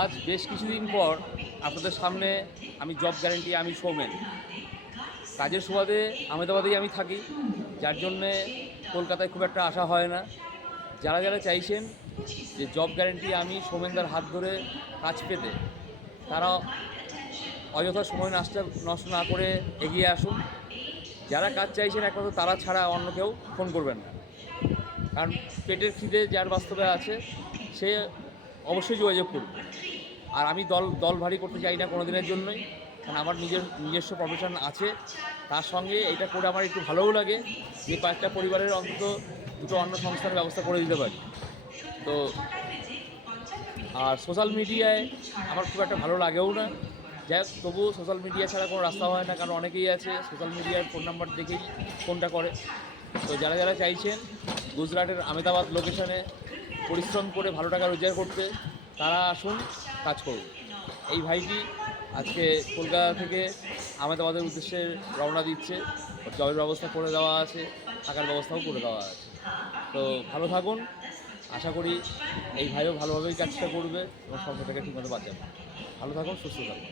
আজ বেশ কিছুদিন পর আপনাদের সামনে আমি জব গ্যারেন্টি, আমি সৌমেন। কাজের সুবাদে আহমেদাবাদেই আমি থাকি, যার জন্যে কলকাতায় খুব একটা আসা হয় না। যারা যারা চাইছেন যে জব গ্যারেন্টি আমি সৌমেনদার হাত ধরে কাজ পেতে, তারা অযথা সময় নষ্ট না করে এগিয়ে আসুন। যারা কাজ চাইছেন একমাত্র তারা ছাড়া অন্য কেউ ফোন করবেন না, কারণ পেটের খিদে যার বাস্তবে আছে সে অবশ্যই যোগাযোগ করবে। আর আমি দল দল ভারী করতে চাই না কোনো দিনের জন্যই, কারণ আমার নিজস্ব প্রফেশন আছে। তার সঙ্গে এটা করে আমার একটু ভালোও লাগে যে কয়েকটা পরিবারের অন্তত দুটো অন্য সংস্থানের ব্যবস্থা করে দিতে পারি। তো আর সোশ্যাল মিডিয়ায় আমার খুব একটা ভালো লাগেও না। যাই হোক, তবুও সোশ্যাল মিডিয়া ছাড়া কোনো রাস্তা হয় না, কারণ অনেকেই আছে সোশ্যাল মিডিয়ার ফোন নাম্বার দেখেই ফোনটা করে। তো যারা যারা চাইছেন গুজরাটের আহমেদাবাদ লোকেশনে পরিশ্রম করে ভালো টাকা রোজগার করতে, তারা আসুন, কাজ করুন। এই ভাইটি আজকে কলকাতা থেকে আহমেদাবাদের উদ্দেশ্যে রওনা দিচ্ছে। জবের ব্যবস্থা করে দেওয়া আছে, থাকার ব্যবস্থাও করে দেওয়া আছে। তো ভালো থাকুন। আশা করি এই ভাইও ভালোভাবেই কাজটা করবে এবং সংসারটাকে ঠিকমতো বাঁচাবে। ভালো থাকুন, সুস্থ থাকুন।